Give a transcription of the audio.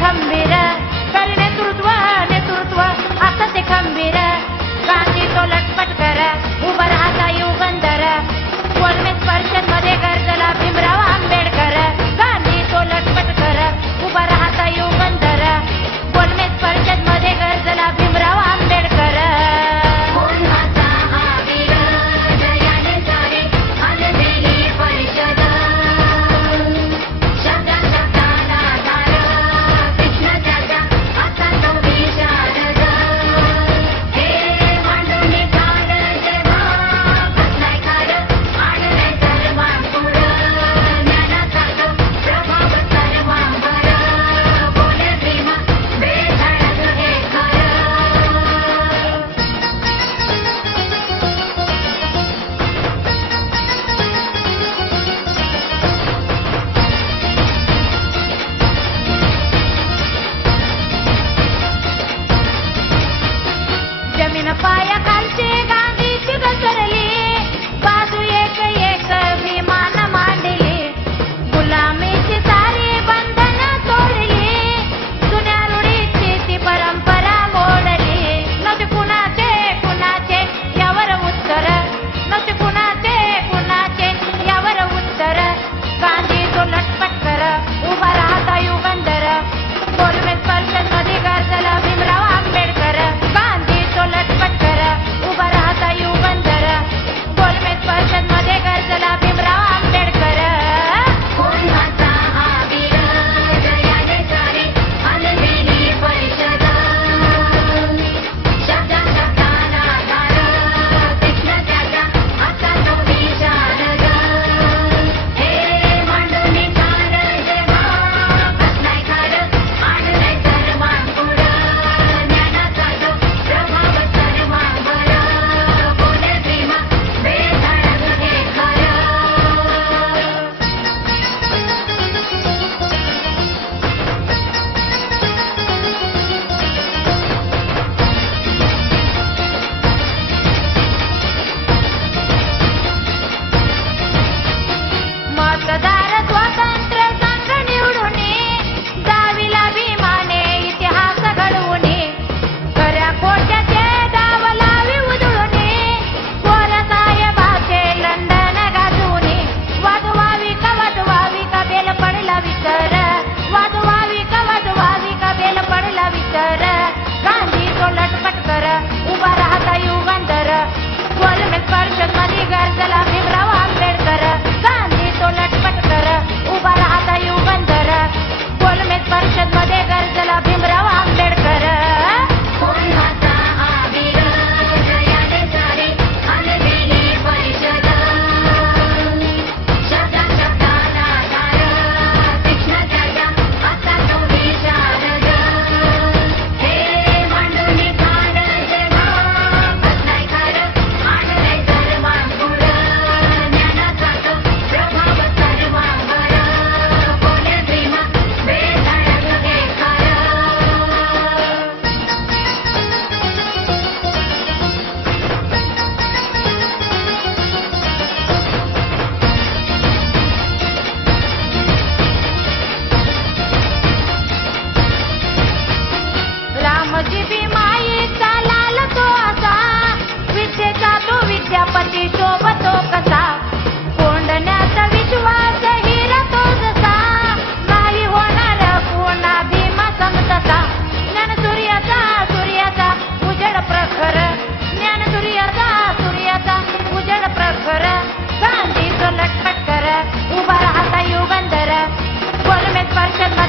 खंबीर कर नेतृत्व असं ते खंबीर गांधी तो लटपट कर उभा राहता युगंधर कोलमेज परिषद मध्ये गरजला भीमराव आंबेडकर गांधी तो लटपट कर उभा राहता युगंधर कोलमेज परिषद मध्ये गरजला भीमराव आंबेडकर जमीन पायाखालची गांधीची घसरली बाजू एक विमान मांडली गुलामीची सारी बंधन तोडली जुन्या रूढीची ती परंपरा मोडली नव्हते कुणाचे यावर उत्तर नव्हते कुणाचे यावर उत्तर गांधी तो लटपट कर उभा राहता युगंधर कोलमेज परिषद मध्ये गरजला भीमराव आंबेडकर गांधी तो लटपट कर उभा राहता युगंधर कोलमेज परिषद मध्ये गरजला भीमराव आंबेडकर मतदार स्वातंत्र्य संघ निवडून जाविला भीमाने इतिहास घडवून खऱ्या खोट्याचे डाव लावी उधळून पोरसाहेबाचे लंडन गाजवून वाजवावी का बेल पडला विसर वाजवावी का बेल पडला विसर गांधी तो लटपट कर उभा राहता युगंधर कोलमेज परिषद मध्ये गरजला भीमराव आंबेडकर गांधी तो लटपट कर उभा राहता युगंधर कोलमेज परिषद मध्ये गरजला भीमराव आंबेडकर रामजी भीमाईचा लाल तो असा विद्येचा तो विद्यापती शोभतो कसा कोंडण्याचा विश्वास हिरा तो जसा नाही होणार पुन्हा भीमा समतसा ज्ञान सूर्याचा उजड प्रखर ज्ञान सूर्याचा उजड प्रखर गांधी तो लटपट कर उभा राहता युगंधर कोलमेज परिषद